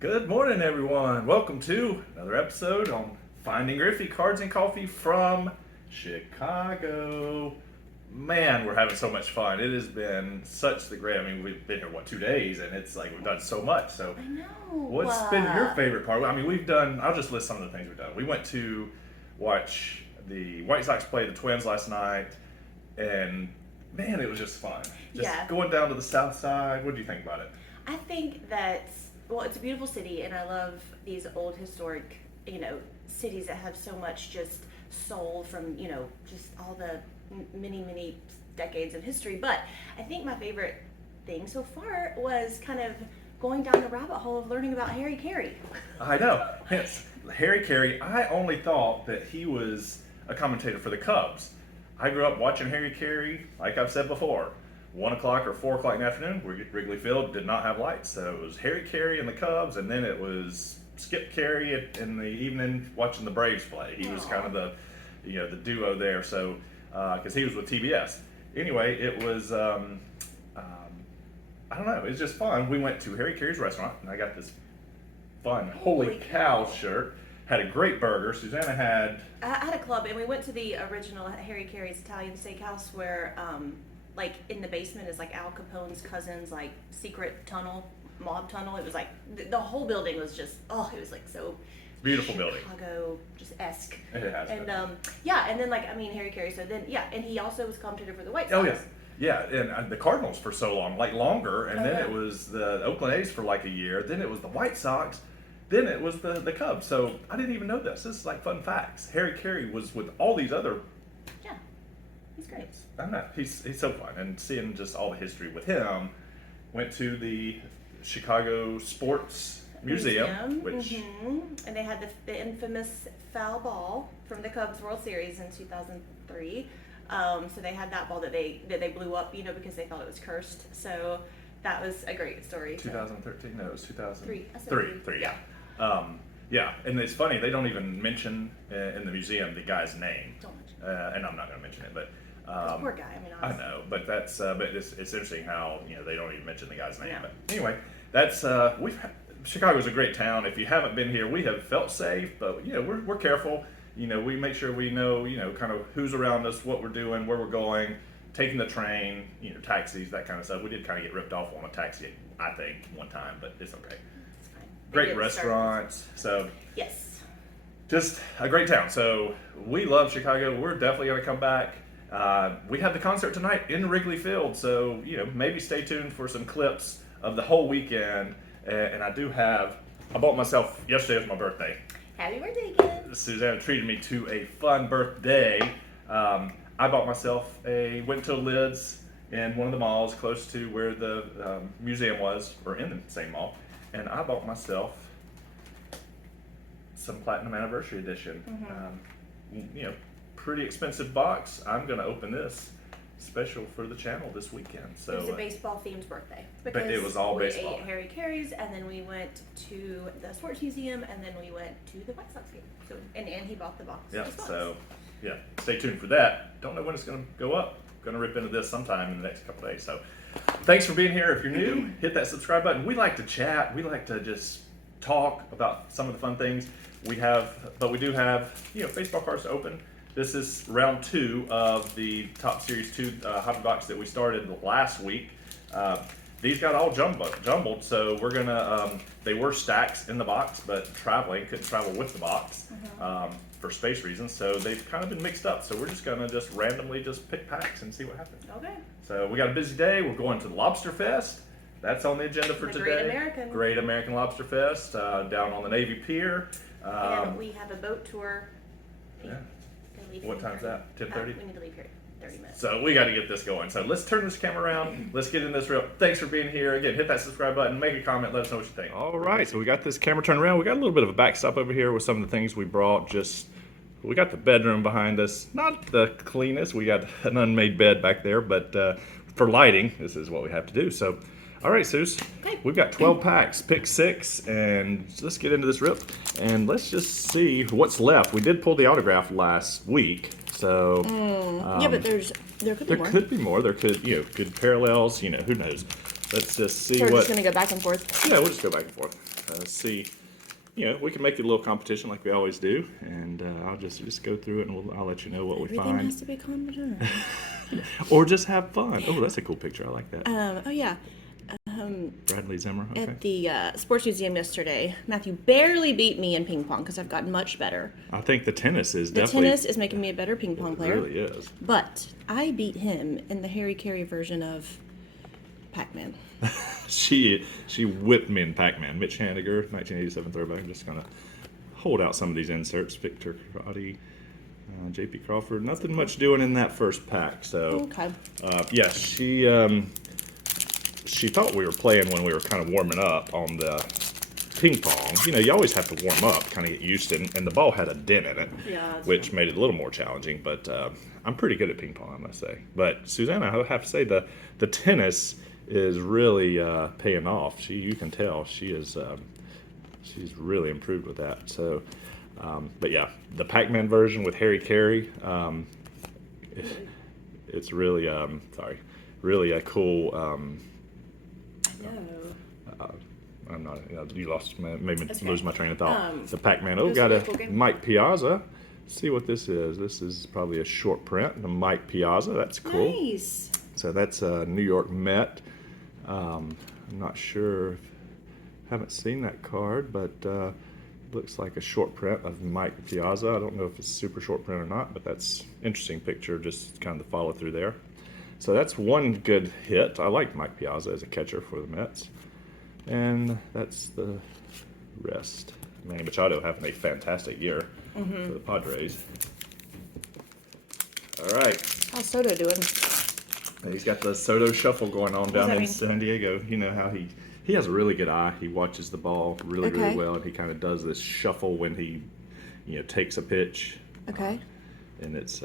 Good morning, everyone. Welcome to another episode on Finding Griffey Cards and Coffee from Chicago. Man, we're having so much fun. It has been such the great. I mean, we've been here 2 days, and it's like we've done so much. So, I know. what's been your favorite part? I mean, we've done. I'll just list some of the things we've done. We went to watch the White Sox play the Twins last night, and man, it was just fun. Just going down to the South Side. What do you think about it? I think that, well, it's a beautiful city, and I love these old historic, cities that have so much just soul from, just all the many decades of history. But I think my favorite thing so far was kind of going down the rabbit hole of learning about Harry Carey. I know. Yes. Harry Carey, I only thought that he was a commentator for the Cubs. I grew up watching Harry Carey, like I've said before. 1 o'clock or 4 o'clock in the afternoon, Wrigley Field did not have lights. So it was Harry Carey and the Cubs, and then it was Skip Carey in the evening watching the Braves play. He was kind of the duo there. So, because he was with TBS. Anyway, it was, I don't know, it was just fun. We went to Harry Carey's restaurant, and I got this fun Holy Cow shirt. Had a great burger. Susanna had... I had a club, and we went to the original Harry Carey's Italian Steakhouse where... like in the basement is like Al Capone's cousin's like secret tunnel, mob tunnel. It was like the whole building was just it was like so beautiful building, Chicago just esque. It has and and then Harry Carey. So then and he also was commentator for the White Sox. Oh yeah, and the Cardinals for so long, like longer, and then it was the Oakland A's for like a year. Then it was the White Sox. Then it was the Cubs. So I didn't even know this. This is like fun facts. Harry Carey was with all these other. Yeah, he's great. I don't know. He's so fun, and seeing just all the history with him. Went to the Chicago Sports Museum, which and they had the infamous foul ball from the Cubs World Series in 2003. So they had that ball that they blew up, because they thought it was cursed. So that was a great story. 2013? No, it was 2003. Three. Yeah. Yeah, and it's funny, they don't even mention in the museum the guy's name. Don't mention and I'm not going to mention it, but poor guy. I know, but that's but it's interesting how they don't even mention the guy's name. Yeah. But anyway, that's Chicago's a great town. If you haven't been here, we have felt safe, but we're careful. We make sure we know kind of who's around us, what we're doing, where we're going, taking the train, taxis, that kind of stuff. We did kind of get ripped off on a taxi, I think, one time, but it's okay. It's fine. Great restaurants, so yes, just a great town. So we love Chicago. We're definitely going to come back. We have the concert tonight in Wrigley Field, so maybe stay tuned for some clips of the whole weekend. And I bought myself, yesterday was my birthday. Happy birthday again. Susanna treated me to a fun birthday. I bought myself went to Lids in one of the malls close to where the museum was, or in the same mall, and I bought myself some Platinum Anniversary Edition. Pretty expensive box. I'm going to open this special for the channel this weekend. So it was a baseball themed birthday. But it was all baseball. We ate Harry Carey's, and then we went to the sports museum, and then we went to the White Sox game. So and he bought the box. Yeah. So stay tuned for that. Don't know when it's going to go up. Going to rip into this sometime in the next couple days. So thanks for being here. If you're new, hit that subscribe button. We like to chat. We like to just talk about some of the fun things we have. But we do have baseball cards to open. This is round 2 of the Top Series 2 hobby box that we started last week. These got all jumbled, so we're gonna. They were stacks in the box, but couldn't travel with the box for space reasons. So they've kind of been mixed up. So we're just gonna randomly pick packs and see what happens. Okay. So we got a busy day. We're going to the Lobster Fest. That's on the agenda for today. Great American Lobster Fest down on the Navy Pier. And we have a boat tour. Yeah. What time's that? 10:30? We need to leave here in 30 minutes. So we got to get this going. So let's turn this camera around. Let's get in this reel. Thanks for being here. Again, hit that subscribe button. Make a comment. Let us know what you think. All right. So we got this camera turned around. We got a little bit of a backstop over here with some of the things we brought. We got the bedroom behind us. Not the cleanest. We got an unmade bed back there. But for lighting, this is what we have to do. So, all right, Suze. Okay. We've got 12 packs. Pick 6. And let's get into this rip. And let's just see what's left. We did pull the autograph last week. So but there could be more. There could be more. There could good parallels. Who knows? Let's just see So we're what. just gonna go back and forth. Yeah, we'll just go back and forth. see. We can make it a little competition like we always do, and I'll just go through it, and I'll let you know what we Everything find. has to be competition. Or just have fun. Oh, that's a cool picture. I like that. Oh yeah. Bradley Zimmer. Okay. At the sports museum yesterday, Matthew barely beat me in ping pong because I've gotten much better. I think the tennis is The definitely. tennis is making me a better ping pong It player. really is. But I beat him in the Harry Carey version of Pac-Man. She whipped me in Pac-Man. Mitch Haniger, 1987 throwback. I'm just gonna hold out some of these inserts. Victor Crotty, J.P. Crawford. Nothing much doing in that first pack. So Okay. yeah, she thought we were playing when we were kind of warming up on the ping pong. You always have to warm up, kind of get used to it, and the ball had a dent in it, Yeah, that's which made it a little more challenging. But I'm pretty good at ping pong, I must say. But Susanna, I have to say the tennis is really paying off. You can tell she's really improved with that. So, but yeah, the Pac-Man version with Harry Carey, it's really really a cool. No. I'm not. You made me That's okay. lose my train of thought. The Pac-Man. it Oh, was got a a really cool game. Mike Piazza. See what this is. This is probably a short print. The Mike Piazza. That's cool. Nice. So that's a New York Met. I'm not sure. Haven't seen that card, but looks like a short print of Mike Piazza. I don't know if it's super short print or not, but that's interesting picture. Just kind of the follow through there. So that's one good hit. I like Mike Piazza as a catcher for the Mets. And that's the rest. Manny Machado having a fantastic year for the Padres. All right. How's Soto doing? He's got the Soto shuffle going on down that in mean? San Diego. You know how he has a really good eye. He watches the ball really, really Okay. well, and he kind of does this shuffle when he, takes a pitch. Okay. And it's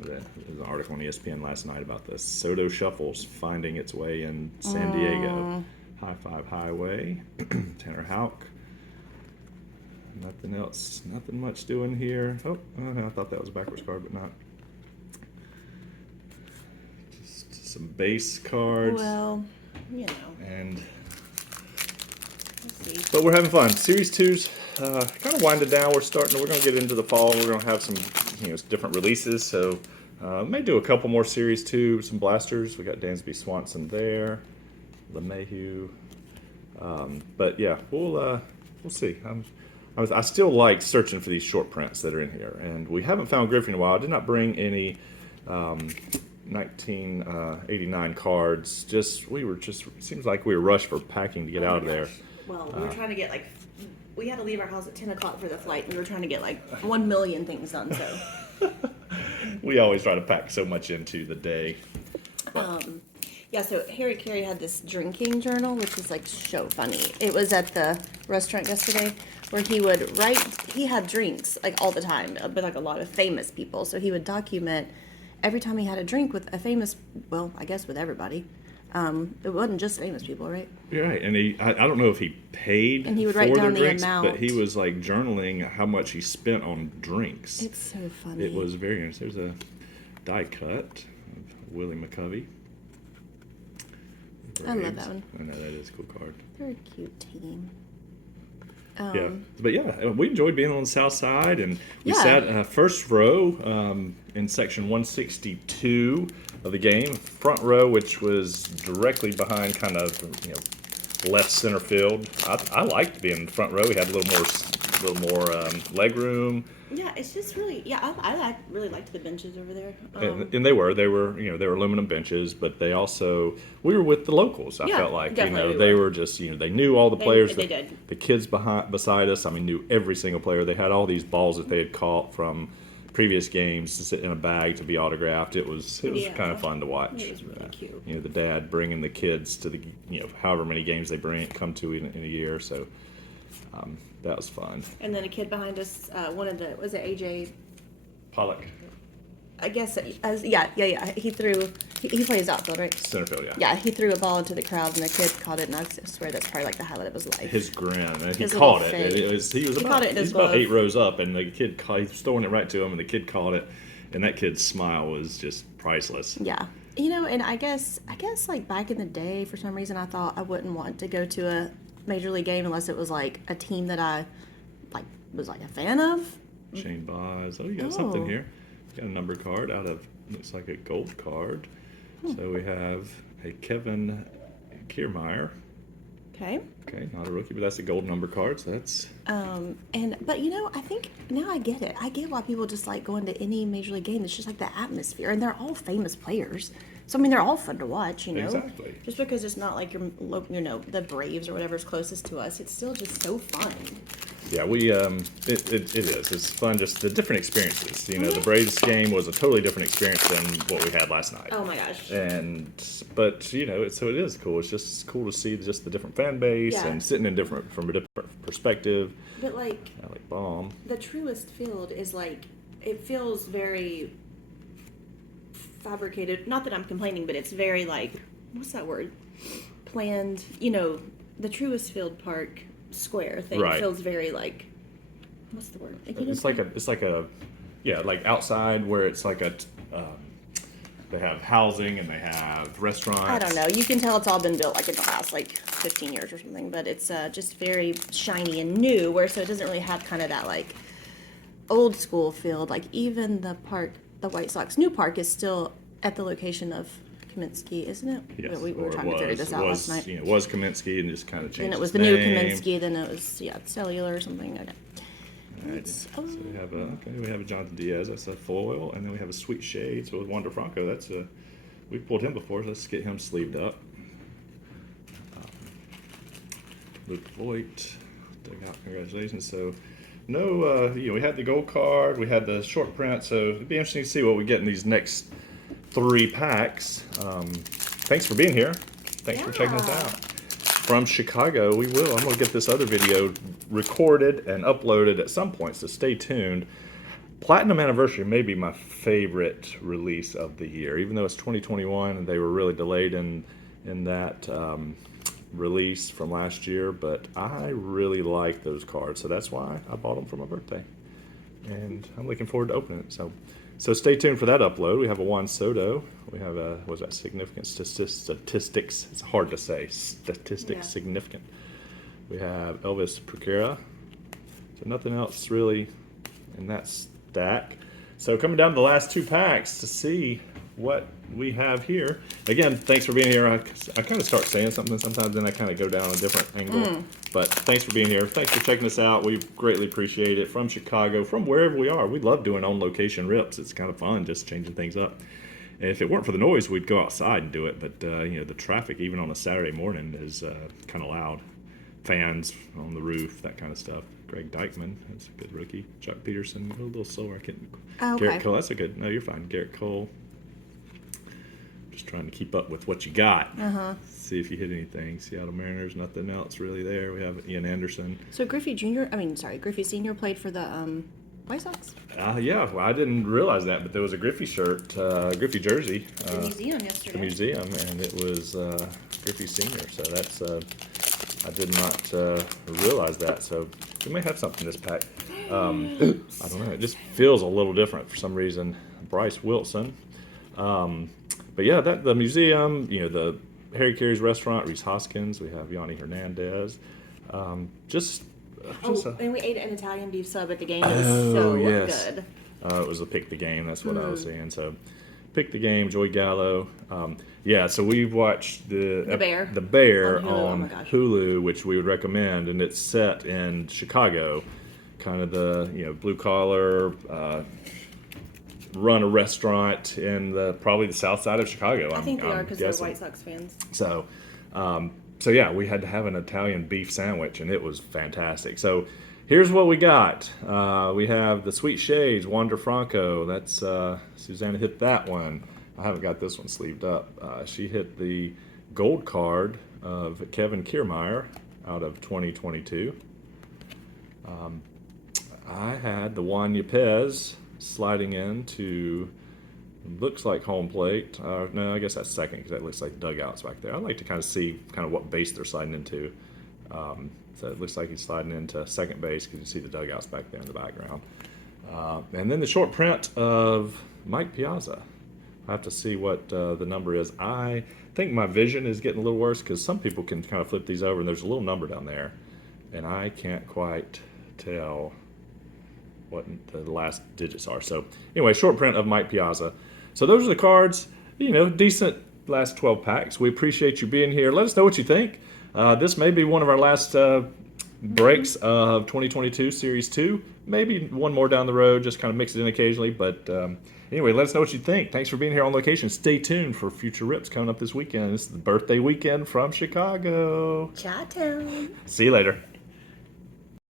there's an article on ESPN last night about the Soto shuffles finding its way in San Diego. High Five Highway, Tanner Houck. Nothing else, nothing much doing here. Oh, I thought that was a backwards card, but not. Just some base cards. Well, And let's see. but we're having fun. Series 2's kind of winding down. We're going to get into the fall. We're going to have some different releases. So may do a couple more Series 2, some blasters. We got Dansby Swanson there, LeMahieu. But yeah, we'll see. I still like searching for these short prints that are in here, and we haven't found Griffey in a while. I did not bring any 1989 cards. Seems like we were rushed for packing to get out of there. Well, we were trying to get we had to leave our house at 10 o'clock for the flight, and we were trying to get 1 million things done, so. We always try to pack so much into the day. Yeah, so Harry Carey had this drinking journal, which is so funny. It was at the restaurant yesterday where he would write, he had drinks all the time, but a lot of famous people. So he would document every time he had a drink with a famous, well, I guess with everybody. It wasn't just famous people, right? You're right, and I don't know if he paid And he would for write their down the drinks, amount. but he was journaling how much he spent on drinks. It's so funny. It was very interesting. There's a die cut of Willie McCovey. I love that one. I know that is a cool card. They're a cute team. Yeah, but yeah, we enjoyed being on the south side, and we Yeah. sat first row in section 162 of the game, front row, which was directly behind kind of left center field. I liked being in the front row. We had a little more leg room. Yeah, it's just really, I really liked the benches over there. And they were aluminum benches, but we were with the locals. I Yeah, felt like definitely we they were. were just they knew all the players. they did. The kids beside us, knew every single player. They had all these balls that they had caught from previous games to sit in a bag to be autographed. It was Yeah. kind of fun to watch. It was really cute. The dad bringing the kids to the however many games they come to in a year. So that was fun. And then a kid behind us, was it AJ? Pollock, I guess, he plays outfield, right? center field, yeah. Yeah, he threw a ball into the crowd, and the kid caught it, and I swear that's probably the highlight of his life. His grin, and he His caught little it. And face. he was He about, caught it in his he's about glove. 8 rows up, and the kid he was throwing it right to him, and the kid caught it, and that kid's smile was just priceless. Yeah. And I guess back in the day, for some reason, I thought I wouldn't want to go to major league game unless it was like a team that I like was like a fan of. Shane Baz. Oh, you got something Oh. here. You got a number card out of, looks like a gold card. So we have a Kevin Kiermaier. Okay. Okay, not a rookie, but that's a gold number card. So that's But you know, I think now I get it. I get why people just like going to any major league game. It's just like the atmosphere, and they're all famous players. So I mean, they're all fun to watch. You know, Exactly. Just because it's not like the Braves or whatever's closest to us, it's still just so fun. yeah. We it is. It's fun. Just the different experiences. You know, the Braves game was a totally different experience than what we had last night. Oh my gosh. But you know, so it is cool. It's just cool to see just the different fan base Yeah. and sitting in from a different perspective. But like I like Baum. the Truist Field is like it feels very fabricated. Not that I'm complaining, but it's very like what's that word? Planned. You know, the Truist Field Park Square thing Right. feels very like what's the word? You know, It's like a yeah, like outside where it's like a they have housing and they have restaurants. I don't know. You can tell it's all been built like in the last like 15 years or something, but it's just very shiny and new. Where so it doesn't really have kind of that like old school feel. Like even the park, the White Sox new park, is still at the location of Kaminsky, isn't it? Yes, We were or trying to figure this out last night. You know, it was Kaminsky and just kind of changed. Then it was its the new name. Kaminsky. Then it was Cellular or something. Okay. Right. It's- So we have a Jonathan Diaz. That's a foil, and then we have a Sweet Shade. So with Wander Franco, that's a we've pulled him before. So let's get him sleeved up. Luke Voigt, dug out. Congratulations. So no, we had the gold card, we had the short print. So it'd be interesting to see what we get in these next 3 packs. Thanks for being here. Thanks for checking us Yeah. out. From Chicago, I'm going to get this other video recorded and uploaded at some point, so stay tuned. Platinum Anniversary may be my favorite release of the year, even though it's 2021 and they were really delayed in that release from last year, but I really like those cards, so that's why I bought them for my birthday. And I'm looking forward to opening it. So stay tuned for that upload. We have a Juan Soto. We have a, what's that, significant statistics. It's hard to say. Statistics, Yeah. significant. We have Elvis Procura. So nothing else really in that stack. So coming down to the last 2 packs to see what we have here. Again, thanks for being here. I kind of start saying something sometimes, then I kind of go down a different angle. But thanks for being here. Thanks for checking us out. We greatly appreciate it. From Chicago, from wherever we are. We love doing on-location rips. It's kind of fun just changing things up. And if it weren't for the noise, we'd go outside and do it. But, the traffic, even on a Saturday morning, is kind of loud. Fans on the roof, that kind of stuff. Greg Dykman, that's a good rookie. Chuck Peterson, a little slower. I can't. Oh, okay. Garrett Cole, that's a good. No, you're fine. Garrett Cole. Just trying to keep up with what you got. See if you hit anything. Seattle Mariners, nothing else really there. We have Ian Anderson. So Griffey Senior played for the White Sox. Yeah, well, I didn't realize that, but there was a Griffey shirt, Griffey jersey. The museum yesterday. The museum, and it was Griffey Senior. So that's I did not realize that. So we may have something this pack. I don't know. It just feels a little different for some reason. Bryce Wilson. But yeah, the museum. The Harry Carey's restaurant, Reese Hoskins. We have Yanni Hernandez. And we ate an Italian beef sub at the game. It was so good. It was a pick the game. That's what I was saying. So, pick the game. Joey Gallo. So we've watched the Bear on Hulu. Oh on my gosh. Hulu, which we would recommend, and it's set in Chicago, kind of the blue collar. Run a restaurant in probably the south side of Chicago. I think they are I'm because they're guessing. White Sox fans. So, yeah, we had to have an Italian beef sandwich, and it was fantastic. So, here's what we got. We have the Sweet Shades, Wander Franco. That's Susanna hit that one. I haven't got this one sleeved up. She hit the gold card of Kevin Kiermaier out of 2022. I had the Juan Yepez sliding into looks like home plate. No, I guess that's second because that looks like dugouts back there. I like to kind of see what base they're sliding into. So it looks like he's sliding into second base because you see the dugouts back there in the background. And then the short print of Mike Piazza. I have to see what the number is. I think my vision is getting a little worse because some people can kind of flip these over and there's a little number down there, and I can't quite tell what the last digits are. So anyway, short print of Mike Piazza. So those are the cards. Decent last 12 packs. We appreciate you being here. Let us know what you think. This may be one of our last breaks of 2022 Series 2. Maybe one more down the road, just kind of mix it in occasionally. But anyway, let us know what you think. Thanks for being here on location. Stay tuned for future rips coming up this weekend. This is the birthday weekend from Chicago. Chi-town. See you later.